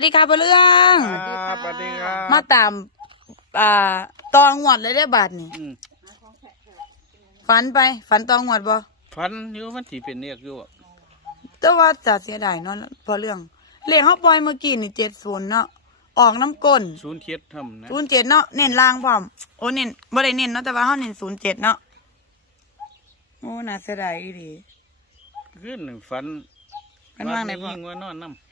วัสดีค่ะพ่อเรื่องครับสวัสดีครับมาตามอ่าตองหวดเลยได้อบาทนี่อืมฝันไป ฝันตองหวดบ่ฟันอยู่มันถีเป็นเรียกอยู่อะแต่ว่าจะเสียดายเนาะพอเรื่องเลขเขาปล่อยเมื่อกี้นี่เจ็ดศูนย์เนาะออกน้ำก้นศูนย์เจ็ดทำนะศูนย์เจ็ดเนาะเน้นล่างพร้อมโอ้เน้นบ่ได้เน้นเนาะแต่ว่าเขาเน้นศูนย์เจ็ดเนาะโอ้น่าเสียดายอีดีขึ้นหนึ่งฟันฝันว่างไหนพ่อยิ่งว่านอนน้ท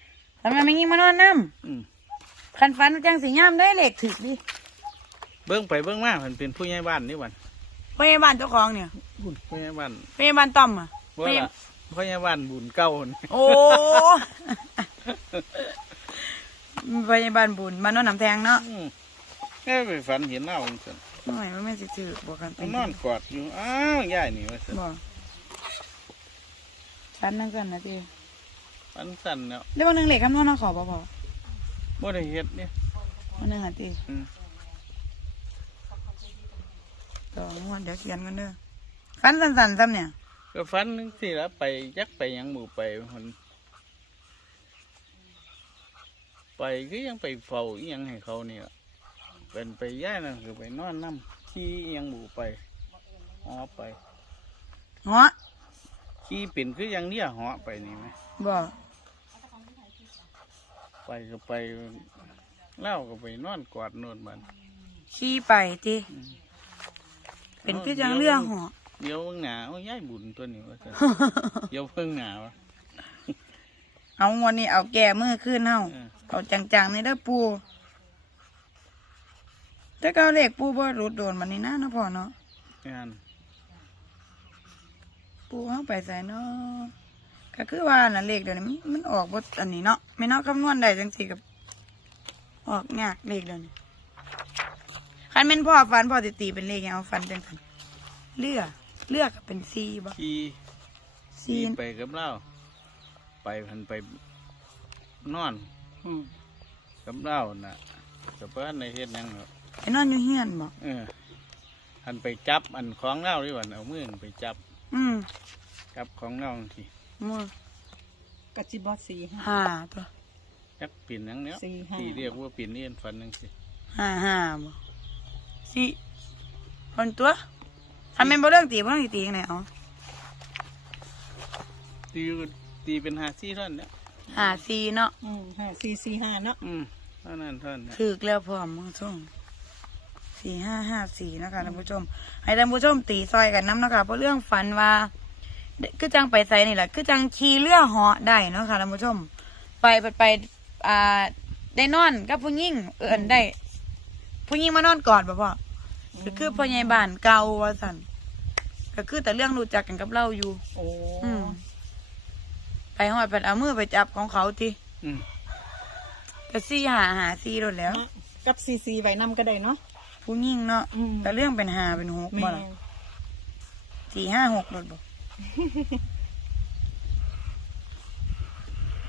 ำไมไม่ยิงมานอนน้ำอืมำคันฝันจังสีย่ามได้เลขถึกดิเบิ้งไปเบิ้งมามันเป็นผู้ใหญ่บ้านนี่วันพยาบาลเจ้าของเนี่ยบุญผู้ใหญ่บ้านพยาบาลต้อมอะว่าละผู้ใหญ่บ้านบุญเก่าน่ะโอ้ พยาบาลบุญมานอนน้ำแทงเนาะอืมแค่ไปฝันเห็นเล่าจังซั่นหน่อยมันไม่สิถือบอกกันเป็นนอนกอดอยู่อ้าวยายนี่ว่าซั่นบอกฉันนั่งกันนะที ฟันสั่นแล้วเรียกว่าหนึ่งเหล็กคำนวณเอาขอบ่พอบ่ได้เฮ็ดเนี่ยวันหนึ่งอะทีอืมต่องวดเดี๋ยวเขียนกันเด้อฟันสั่นๆซ้ำเนี่ย ก็ฟันนึงสิละไปยักไปหยังหมู่ไปมันไปก็ยังไปเฝ้าอีหยังให้เขานี่ล่ะเป็นไปย่ายนั่นคือไปนอนน้ำที่อีหยังหมู่ไปหอไปเหาะขี่เป็นคือยังเนี่ยเหาะไปนี่ไหมบ่ ไปก็ไปเล่าก็ไปนอนกอดโน่นมันขี่ไปทีเป็นคือจังเรื่องเหาะเดี๋ยวเพิ่งหนาโอ้ยยายบุญตัวนี้ว่าซั่นเดี๋ยวเพิ่งหนาวะเอางวดนี้เอาแก่มือขึ้นเฮาเออเอาจังๆในเด้อปูแต่ก็เอาเหล็กปูบ่รุดโดนมันนี่นะเนาะพ่อเนาะงานปูเข้าไปใส่เนาะ ก็คือว่าน่ะเลขเดี๋ยวนี้มันมันออกบทอันนี้เนาะไม่เนาะคำนวณได้จังสี่กับ ออกยากเลขเดี๋ยวนี้คันเป็นพ่อฟันพ่อติตีเป็นเลขยังเอาฟันจังสันเลือกเลือกก็เป็นซีบ่ขี่ซีขี่ไปกับเล่าไปพันไปนอนอืมกับเล่าน่ะกับเพื่อนในเฮ็ดหยังเนาะไปนอนอยู่เฮียนบ่เอออันไปจับอันของเล่าดีกว่าเอามือไปจับอืม จับของเล่าที มือกะจิบอสี่ห้า ห้าตัว จักปิ่นหยังเนี้ยสี่ห้า ที่เรียกว่าปิ่นนี่อันฟันนึงสิห้าห้าบ่ซีคนตัวคันเป็นบ่เรื่องตีบ่ต้องสิตีกันไหนเอาตีตีเป็นหาซี่เท่านั้นเนี่ยห้าซีเนาะอืมห้าสี่สี่ห้าเนาะอืมเท่านั้นเท่านั้นเนี่ยถึกแล้วพร้อมมึงส่งสี่ห้าห้าสี่นะคะท่านผู้ชม ให้ท่านผู้ชมตีซอยกันน้ำนะคะเพราะเรื่องฝันว่า คือจังไปใส่นี่แหละคือจังขี่เรือเหาะได้เนาะค่ะท่านผู้ชม ไปไปไปอ่าได้นอนกับผู้หญิงเอินได้ ผู้หญิงมานอนกอดบ่พ่อก็คือพ่อใหญ่บ้านเก่าว่าสันก็คือแต่เรื่องรู้จักกันกับเราอยู่ โอ้อืมไปหอดไปเอามือไปจับของเขาทีอืมก็ซี่หาหาซี่รถแล้วฮะกับซีซีไว้นำก็ได้เนาะ ผู้หญิงเนาะอืม แต่เรื่องเป็นหาเป็นหกแม่บ่ล่ะสี่ห้าหกรถบ่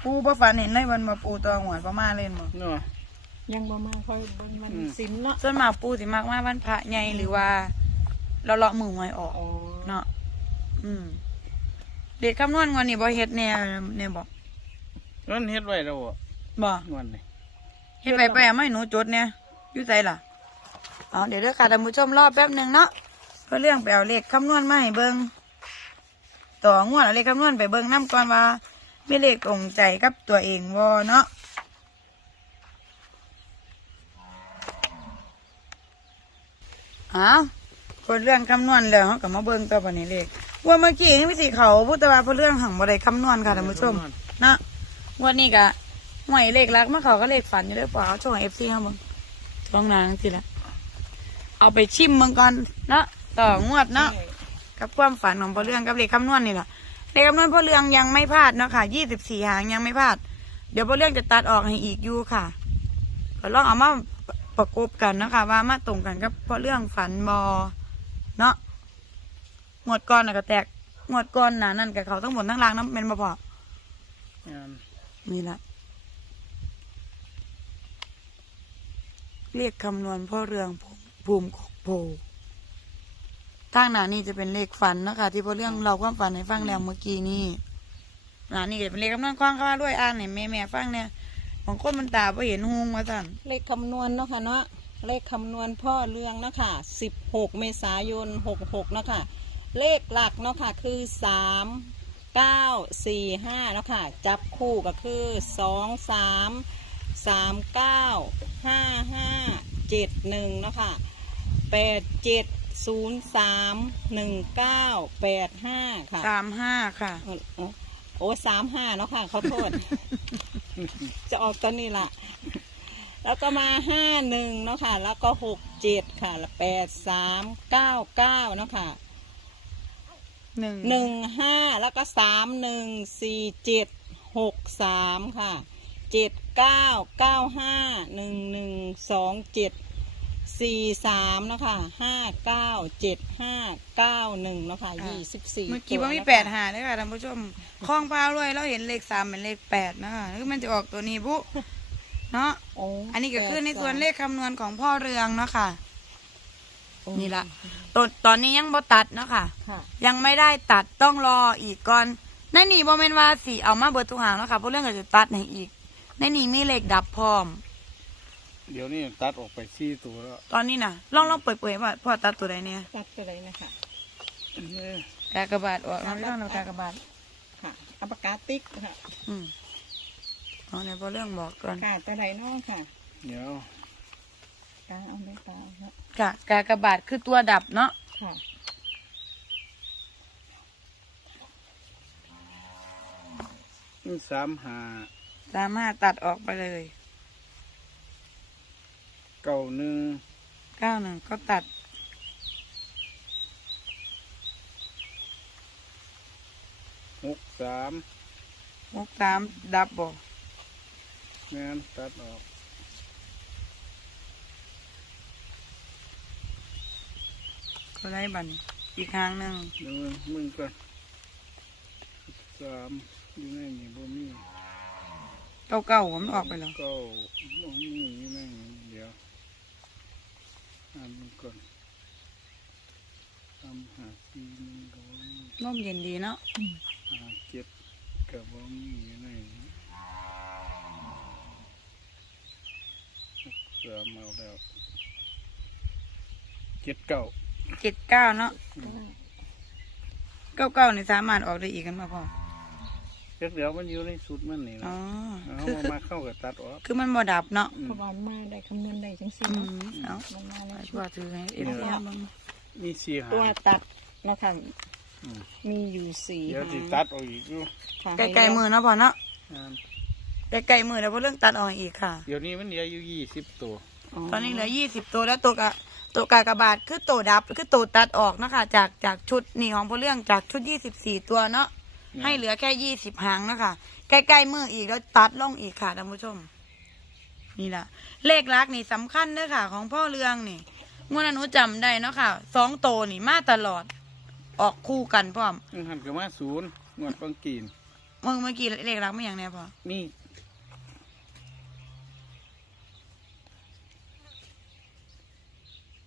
ปูประฝันเห็นเลยวันมาปูตัวหัวประมาณเล่นบ่เนาะยังบ่มาค่อยเบิ่งมันอืมสินเนาะส่วนมากปูสิมากว่าวันพระใหญ่หรือว่า เราเลาะมือหวยออกอ๋อเนาะอืมเด็กคำนวณงอนนี่บ่เฮ็ดแน่แน่บ่นั่นเฮ็ดไว้แล้วบ่บ่งอนนี่เฮ็ดไปไปเอาไม่หนูจดเนี่ยอยู่ไสล่ะเอาเดี๋ยวเด้อค่ะท่านผู้ชมรอแป๊บหนึงเนาะเพื่อเรื่องไปเอาเลขคำนวณมาให้เบิ่ง ต่องวดเอาเลขคำนวณไปเบิ่งนํก่อนว่ามีเลขตรงใจกับตัวเองบ่เนาะอ้าวคนเรื่องคำนวณแล้วเขาก็มาเบิ่งตัวบันนี้เลขว่าเมื่อกี้นี่มีสีเขาพุทธวาเพราะเรื่องหังบ่ได้คำนวณค่ะท่านผู้ชมนะวันนี้ก็หวยเลขลักมาเขาก็เลขฝันอยู่เด้อเปล่าช่วงเอฟซีเขาเบิ่งช่วงนางสิละเอาไปชิมเมืองก่อนเนาะต่องวดเนาะ กับความฝันของพ่อเรื่องกับเลขคำนวณนี่แหละเลขคำนวณพ่อเรื่องยังไม่พลาดเนาะค่ะยี่สิบสี่หางยังไม่พลาด เดี๋ยวพ่อเรื่องจะตัดออกให้อีกอยู่ค่ะก็ลองเอามาประกบกันนะคะว่ามาตรงกันกับเพราะเรื่องฝันบอเนาะงวดก่อนน่ะก็แตกงวดก่อนน่ะนั่นกับเขาทั้งหมดทั้งรางน้ำเป็นบ่พองานนี่ละเรียกคำนวณพ่อเรืองภูมิกกโพ ทางหน้านี่จะเป็นเลขฝันเนาะคะที่พ่อเรื่องเราความฝันให้ฟังแล้วเมื่อกี้นี่หน้านี่ก็เป็นเลขคำนวณคว้างเข้ามาด้วยอ่านให้แม่แม่ๆฟังเนี่ยหของคนมันตาบ่เห็นฮุงว่าซั่นเลขคำนวณเนาะค่ะเนาะเลขคำนวณพ่อเรืองเนาะค่ะ16 เมษายน 66เนาะค่ะเลขหลักเนาะค่ะคือ 3 9 4 5เนาะค่ะจับคู่ก็คือ 2 3 3 9 5 5 7 1เนาะค่ะ8 7 0 3 1 9 8 5ค่ะ สามห้าค่ะโอ้โอ้โอ้สามห้าเนาะค่ะขอโทษ จะออกตอนนี้ละแล้วก็มาห้าหนึ่งเนาะค่ะ แล้วก็หกเจ็ดค่ะแล้วแปดสามเก้าเก้าเนาะค่ะหนึ่งหนึ่งห้าแล้วก็สามหนึ่งสี่เจ็ดหกสามค่ะเจ็ดเก้าเก้าห้าหนึ่งหนึ่งสองเจ็ด สี่สามเนาะค่ะห้าเก้าเจ็ดห้าเก้าหนึ่งเนาะค่ะยี่สิบสี่เมื่อกี้ว่ามีแปดหาด้วยค่ะท่านผู้ชมคล้องพาวรวยเราเห็นเลขสามเป็นเลขแปดนะคะคือมันจะออกตัวนี้ปุ๊เนาะโอ้อันนี้ก็คือในส่วนเลขคำนวณของพ่อเรืองเนาะค่ะนี่ละตอนตอนนี้ยังบ่ตัดเนาะค่ะค่ะยังไม่ได้ตัดต้องรออีกก่อนในนี่บ่แม่นว่าสิเอามาเบิดทุกหางเนาะค่ะเพราะเรื่องก็จะตัดให้อีกในนี่มีเลขดับพร้อม เดี๋ยวนี้ตัดออกไปสี่ตัวแล้วตอนนี้น่ะลองลองเปิดเผยว่าพ่อตัดตัวใดเนี่ยตัดไปเลยนะคะเอ้ยกากบาทออกมาเรื่องเรากากบาทค่ะเอาปากกาติ๊กค่ะอืมเอาเนี่ยพอเรื่องบอกก่อนกาตัวไหนน้องค่ะเดี๋ยวกาเอาไม่เปล่าค่ะกะกากบาทคือตัวดับเนาะค่ะนี่สามหาสามารถตัดออกไปเลย เก้าหนึ่งเก้าหนึ่งก็ตัดหกสามหกสามดับบ่แม่นตัดออกก็ได้บัดนอีกครั้งหนึ่งเดี๋ยวมึงก่อนสามอยู่ในนี่บ่มีเก้าเก้าผมนออกไปแล้วเก้าบ่มีอยู่ในนี่เดี๋ยว อ่านมึงก่อนทำหาสี่หนึ่งก็บ่มีร่มเย็นดีเนาะหาเจ็ดก็บ่มีอยู่ในนี้หกสามเอาแล้วเจ็ดเก้าเจ็ดเก้าเนาะเก้าเก้านี่สามารถออกได้อีกกันมาพอ เจ็ดเดี๋ยวมันอยู่ในสุดมันนี่อ๋อนะเอาคือมามาเข้ากับตัดออกคือมันบ่ดับเนาะอืเพมราะวามันมาได้คำนวณได้จังสิอืเนาะมเอามันมาไปแล้วว่าถือให้เอ็นเอียบังมีสี่หาตัวตัดเนาะค่ะอืม มีอยู่สี่เดี๋ยวหาสิตัดออกอีกอยู่ค่ะไกลๆมือเนาะพอเนาะอ่าไกลๆมือแล้วพอเรื่องตัดออกอีกค่ะ เดี๋ยวนี้มันเหลืออยู่ยี่สิบตัว ตอนนี้เหลือยี่สิบตัวแล้วตัวกะตัวกากบาทคือตัวดับคือตัวตัดออกเนาะคะจากจากชุดนี่ของพอเรื่องจากชุดยี่สิบสี่ตัวเนาะ ให้เหลือแค่ยี่สิบหางนะคะ ใกล้ๆมืออีกแล้วตัดลงอีกค่ะท่านผู้ชม นี่ล่ะเลขลักษณ์นี่สำคัญเด้อค่ะ ของพ่อเรืองนี่งวดนั้นหนูจำได้เนาะค่ะสองโตวนี่มาตลอด ออกคู่กันพร้อมมันหันกับมาศูนย์งวดปังกีนเมื่อเมื่อกี้เลขลักษณ์ไม่อย่างแน่พอมี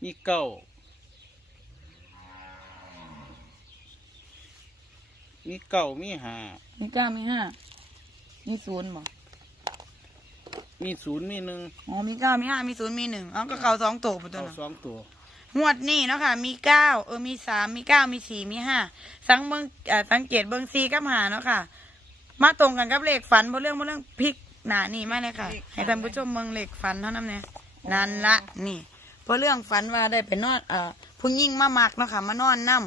มีเก้า มีเก้ามีห้ามีเก้ามีห้ามีศูนย์บ่มีศูนย์มีหนึ่งอ๋อมีเก้ามีห้ามีศูนย์มีหนึ่งอ๋อก็เขาสองตัวไปตัวเอาน่ะ สองตัว งวดนี่เนาะค่ะ มีเก้าเออมีสามมีเก้ามีสี่มีห้าสังเบิงอ่าสังเกตเบิงซีกับหาเนาะค่ะ มาตรงกันกับเลขฝันเพราะเรื่องเพราะเรื่องพลิกหนานี่มากเลยค่ะให้ท่านผู้ชมเมืองเลขฝันเท่านั้นเนี่ยนั่นละนี่เพราะเรื่องฝันว่าได้ไปนอนเอ่อผู้ยิ่งมามักเนาะค่ะ มานอนนํ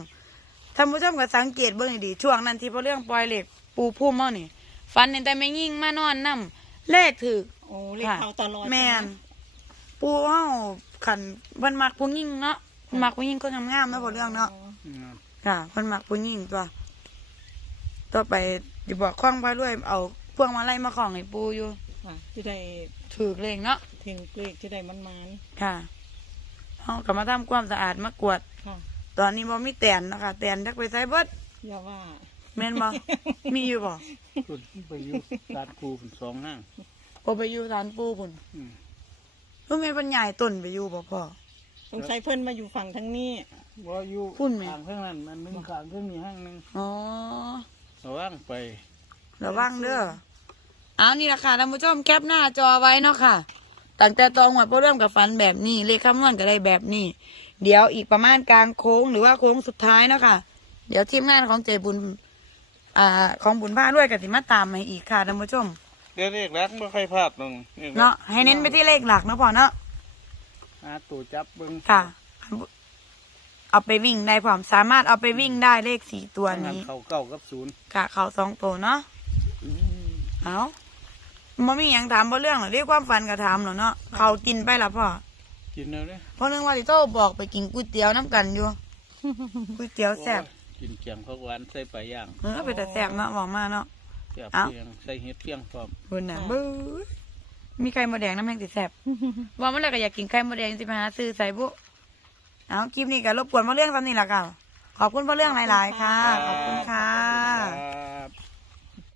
ท่านผู้ชมก็สังเกตเบิ่งให้ดีช่วงนั้นที่เพราะเรื่องปล่อยเลขปูพุ่มเมานี่ฝันเห็นแต่ไม่ยิ่งมานอนนํเลขถือโอ้เลขเขาตลอดแม่นปูเฮาขันเพิ่นมักผู้หญิงเนาะเพิ่นมักผู้หญิงคนงามๆเนาะบ่เรื่องเนาะอืมค่ะเพิ่นมักผู้หญิงตัวต่อไปสิบอกคล้องไปด้วยเอาพวงมาลัยมาของให้ปูอยู่ค่ะที่ได้ถูกเลขเนาะถึงเลขที่ได้มันมันค่ะเฮาก็มาทำความสะอาดมากวาดๆค่ะ ตอนนี้บ่มีแตนเนาะค่ะแตนจักไปใส่เบิดอย่าว่าแม่นบ่ มีอยู่บ่คุณไปอยู่ตัดคูเป็นสองห้าง บ่ไปอยู่ศาลปูพุ่นอืมลูกแม่นเพิ่นย้ายต้นไปอยู่บ่พ่อ สงสัยเพิ่นมาอยู่ฝั่งทั้งนี้ ว่าอยู่พุ่นไหม ขางเพิ่งนั้นมันหนึ่งขางเพิ่งมีห้างหนึ่งอ๋อ ระว่างไประวังเด้อเอานี่ละค่ะท่านผู้ชมแคปหน้าจอไว้เนาะค่ะ ตั้งแต่ตองหัวพอเริ่มกับฟันแบบนี้ เลขคำนวณก็ได้แบบนี้ เดี๋ยวอีกประมาณกลางโค้งหรือว่าโค้งสุดท้ายเนาะค่ะ เดี๋ยวทีมงานของเจบุญอ่าของบุญผ้าด้วยกับสิมาตามให้อีกค่ะท่านผู้ชม เดี๋ยวเรียกรักไม่ค่อยพลาดตรงเนาะให้เน้นไปที่เลขหลักเนาะพ่อเนาะหาตัวจับเบิ้งค่ะ เอาไปวิ่งได้พร้อมสามารถเอาไปวิ่งได้เลขสี่ตัวนี้ เขาเก้ากับศูนย์ค่ะ เขาสองตัวเนาะเอาบ่มีหยังถามบ่เรื่องหรอกเรียกความฝันก็ถามหรอกเนาะเขากินไปละพ่อ กินแล้วเนี่ยเพราะนึงว่าที่โตบอกไปกินก๋วยเตี๋ยวน้ำกันอยู่ ก๋วยเตี๋ยวแซ่บกินเกียงผักหวานใส่ปลาย่างเออไปแต่แซ่บเนาะบอกมาเนาะแซ่บเอ้าเพียงใส่เห็ดเพียงพร้อมบุญน่ะเบ้อมีไข่มดแดงน้ำแห้งติแซ่บว่าเมื่อไรก็อยากกินไข่มดแดงสิไปหาซื้อใส่บุเอาคลิปนี้ก็รบกวนพ่อเรื่องซ้ำนี่ละค่ะขอบคุณพ่อเรื่องหลาย ๆ ค่ะ ขอบคุณค่ะครับ